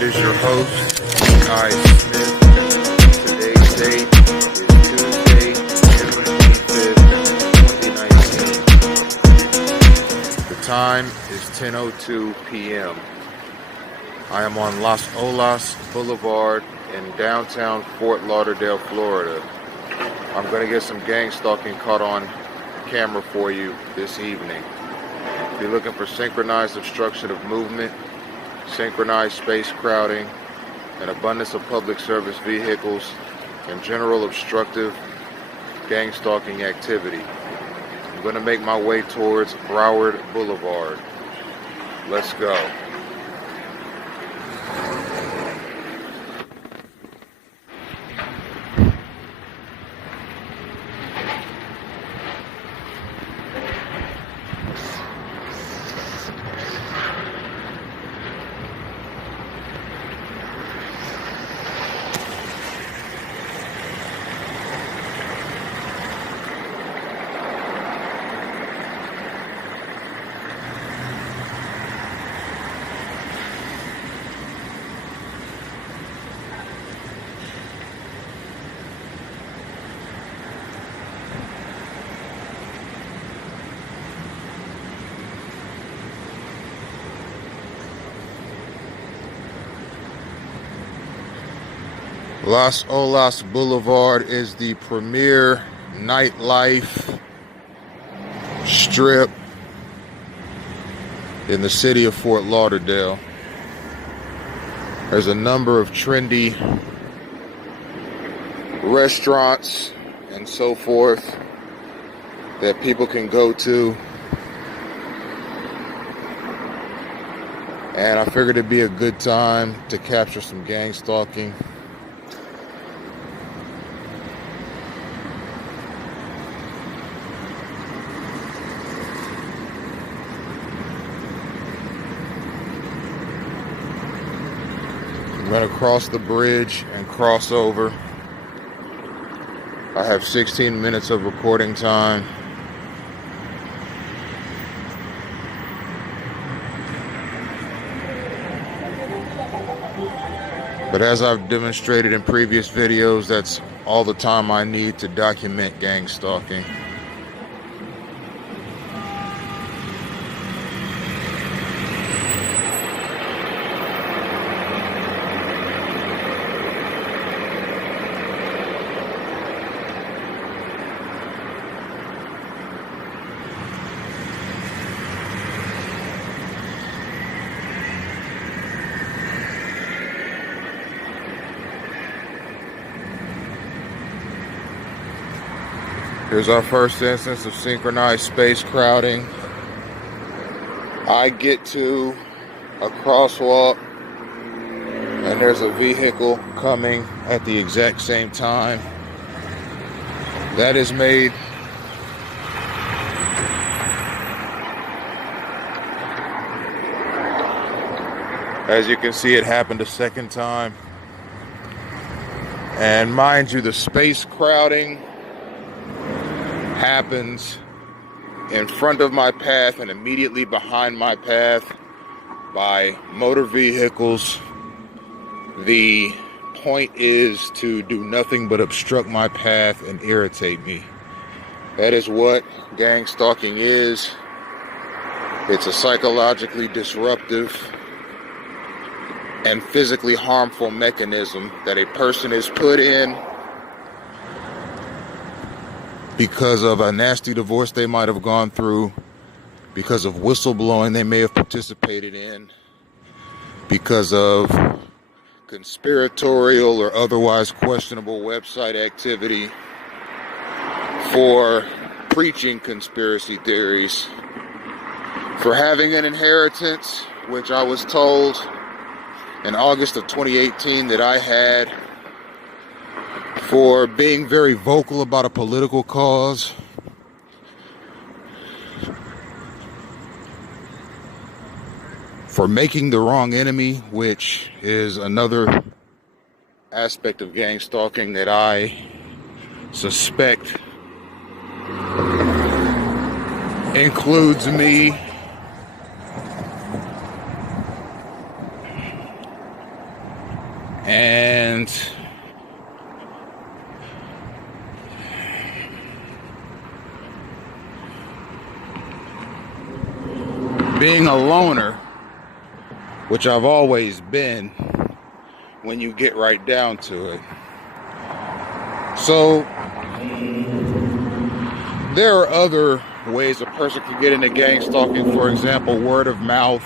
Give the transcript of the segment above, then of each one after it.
It is your host, Kai Smith. Today's date is Tuesday, June 25th, 2019. The time is 10:02 p.m. I am on Las Olas Boulevard in downtown Fort Lauderdale, Florida. I'm going to get some gang stalking caught on camera for you this evening. If you're looking for synchronized obstruction of movement, synchronized space crowding, an abundance of public service vehicles, and general obstructive gang stalking activity, I'm going to make my way towards Broward Boulevard. Let's go. Las Olas Boulevard is the premier nightlife strip in the city of Fort Lauderdale. There's a number of trendy restaurants and so forth that people can go to. And I figured it'd be a good time to capture some gang stalking. I'm going to cross the bridge and cross over. I have 16 minutes of recording time. But as I've demonstrated in previous videos, that's all the time I need to document gang stalking. Here's our first instance of synchronized space crowding. I get to a crosswalk and there's a vehicle coming at the exact same time. That is made as you can see, it happened a second time. And mind you, the space crowding happens in front of my path and immediately behind my path by motor vehicles. The point is to do nothing but obstruct my path and irritate me. That is what gang stalking is. It's a psychologically disruptive and physically harmful mechanism that a person is put in because of a nasty divorce they might have gone through, because of whistleblowing they may have participated in, because of conspiratorial or otherwise questionable website activity, for preaching conspiracy theories, for having an inheritance, which I was told in August of 2018 that I had, for being very vocal about a political cause, for making the wrong enemy, which is another aspect of gang stalking that I suspect includes me. And being a loner, which I've always been when you get right down to it. So there are other ways a person can get into gang stalking. For example, word of mouth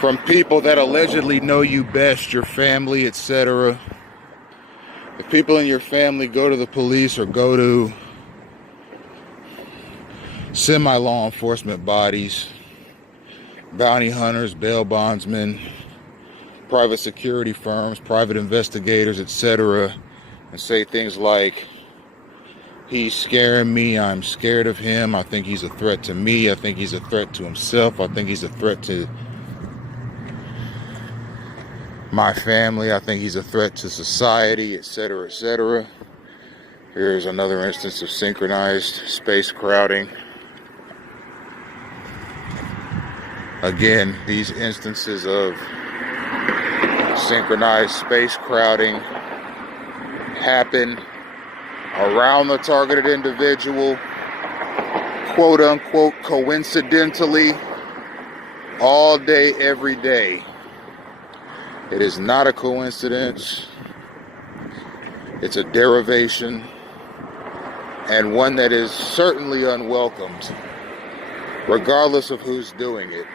from people that allegedly know you best, your family, etc. If people in your family go to the police or go to semi-law enforcement bodies, bounty hunters, bail bondsmen, private security firms, private investigators, etc., and say things like, he's scaring me, I'm scared of him, I think he's a threat to me, I think he's a threat to himself, I think he's a threat to my family, I think he's a threat to society, etc., etc. Here's another instance of synchronized space crowding. Again, these instances of synchronized space crowding happen around the targeted individual, quote unquote, coincidentally, all day, every day. It is not a coincidence. It's a derivation, and one that is certainly unwelcomed, regardless of who's doing it.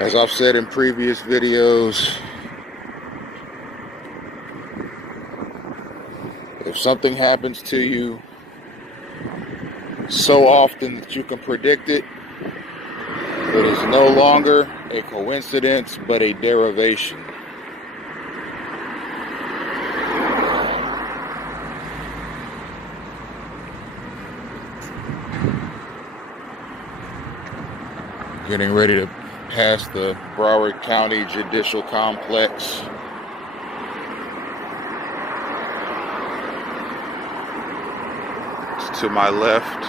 As I've said in previous videos, if something happens to you so often that you can predict it, it is no longer a coincidence, but a derivation. Getting ready to pass the Broward County Judicial Complex. It's to my left.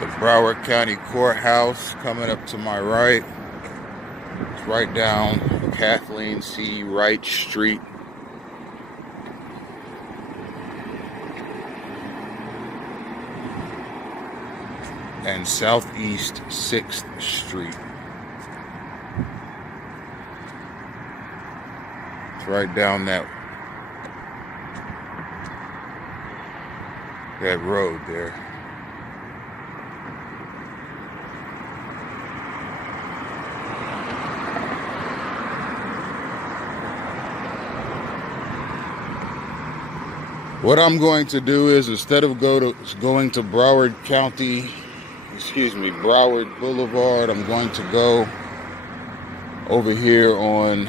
The Broward County Courthouse coming up to my right. It's right down Kathleen C. Wright Street. And Southeast 6th Street. It's right down that road there. What I'm going to do is, instead of going to Broward Boulevard, I'm going to go over here on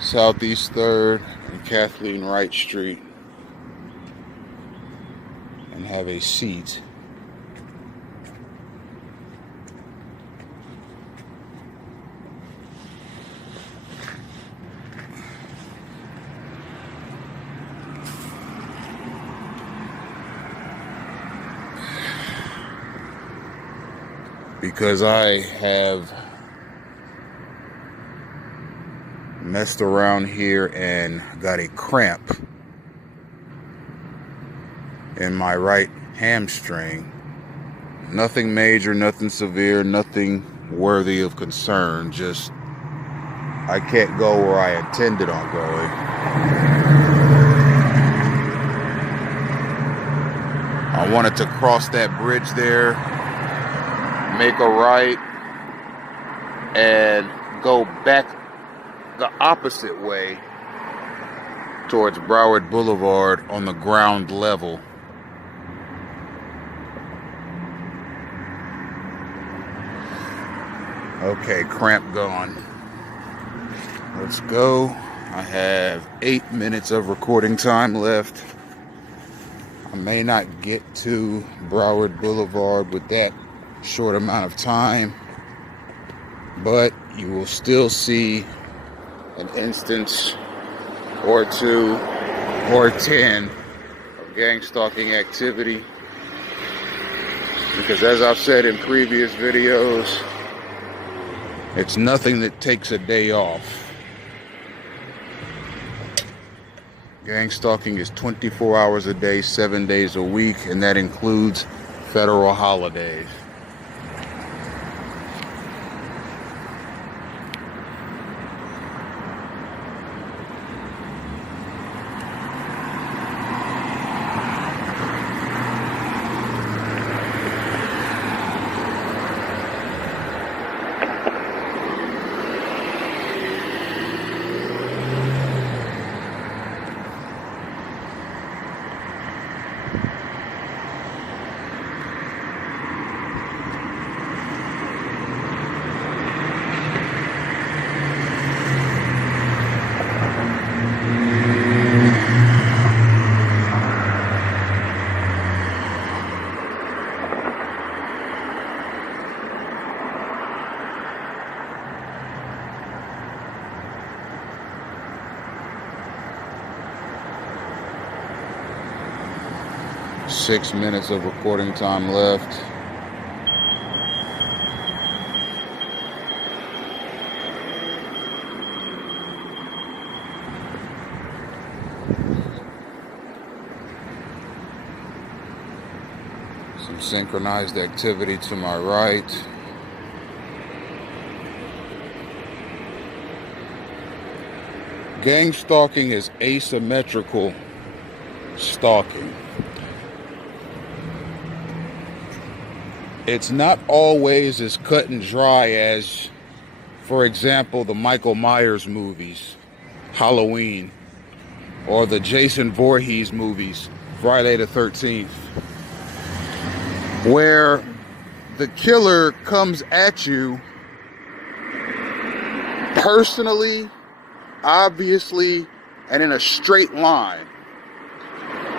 Southeast 3rd and Kathleen Wright Street and have a seat. Because I have Messed around here and got a cramp in my right hamstring. Nothing major, nothing severe, nothing worthy of concern. Just I can't go where I intended on going. I wanted to cross that bridge there, make a right, and go back the opposite way towards Broward Boulevard on the ground level. Okay, cramp gone. Let's go. I have 8 minutes of recording time left. I may not get to Broward Boulevard with that short amount of time, but you will still see an instance or two or 10 of gang stalking activity. Because as I've said in previous videos, it's nothing that takes a day off. Gang stalking is 24 hours a day, 7 days a week, and that includes federal holidays. Six minutes of recording time left. Some synchronized activity to my right. Gang stalking is asymmetrical stalking. It's not always as cut and dry as, for example, the Michael Myers movies, Halloween, or the Jason Voorhees movies, Friday the 13th, where the killer comes at you personally, obviously, and in a straight line.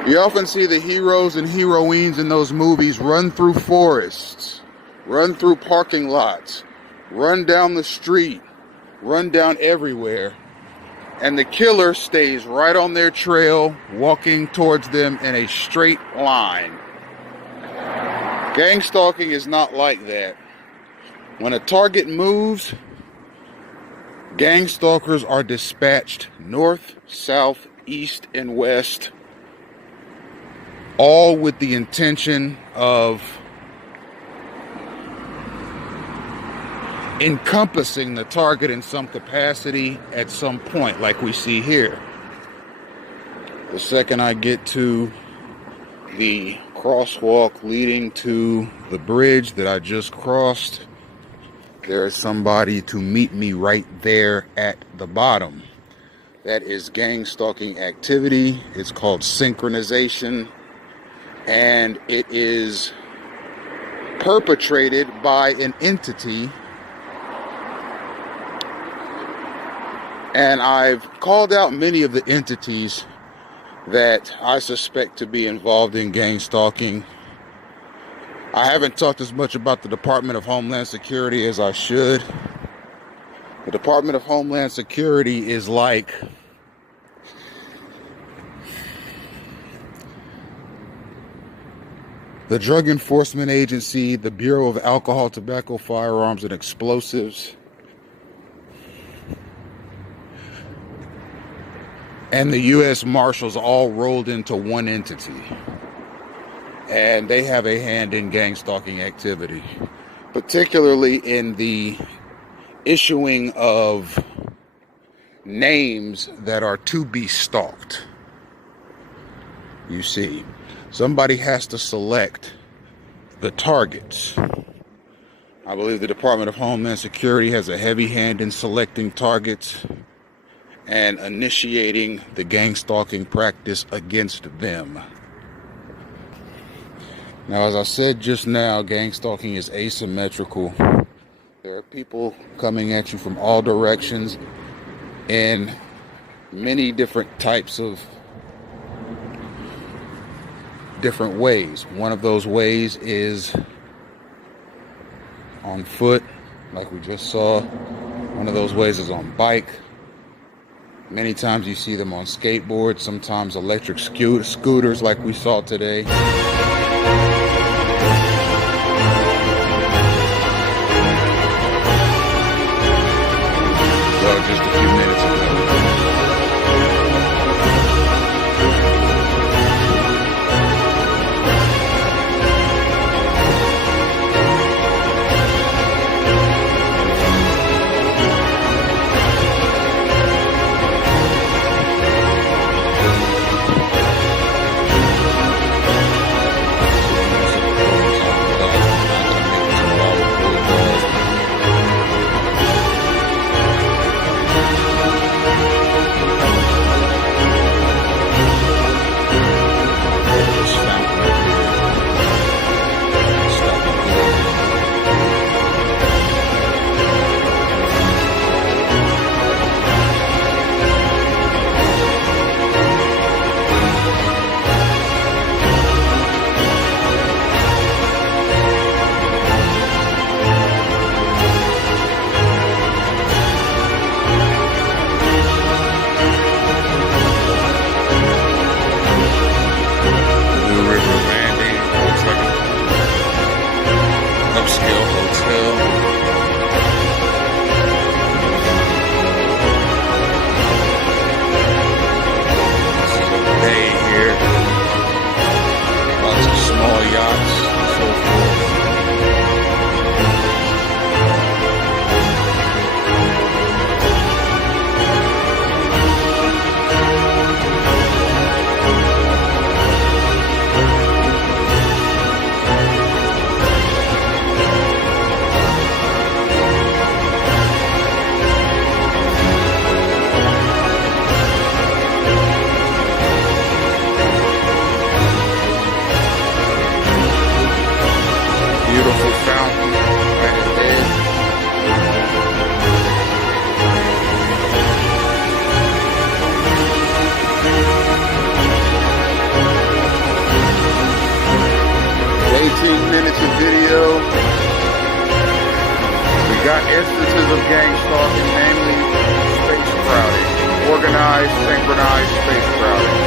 You often see the heroes and heroines in those movies run through forests, run through parking lots, run down the street, run down everywhere, and the killer stays right on their trail, walking towards them in a straight line. Gang stalking is not like that. When a target moves, gang stalkers are dispatched north, south, east, and west, all with the intention of encompassing the target in some capacity at some point, like we see here. The second I get to the crosswalk leading to the bridge that I just crossed, there is somebody to meet me right there at the bottom. That is gang stalking activity. It's called synchronization. And it is perpetrated by an entity. And I've called out many of the entities that I suspect to be involved in gang stalking. I haven't talked as much about the Department of Homeland Security as I should. The Department of Homeland Security is like the Drug Enforcement Agency, the Bureau of Alcohol, Tobacco, Firearms, and Explosives. and the U.S. Marshals all rolled into one entity. And they have a hand in gang-stalking activity, particularly in the issuing of names that are to be stalked. You see, somebody has to select the targets. I believe the Department of Homeland Security has a heavy hand in selecting targets and initiating the gang-stalking practice against them. Now, as I said just now, gang-stalking is asymmetrical. There are people coming at you from all directions in many different types of different ways. One of those ways is on foot, like we just saw. One of those ways is on bike. Many times you see them on skateboards, sometimes electric scooters like we saw today. Well, just a few minutes ago. Instances of gang-stalking, namely space crowding, organized, synchronized space crowding.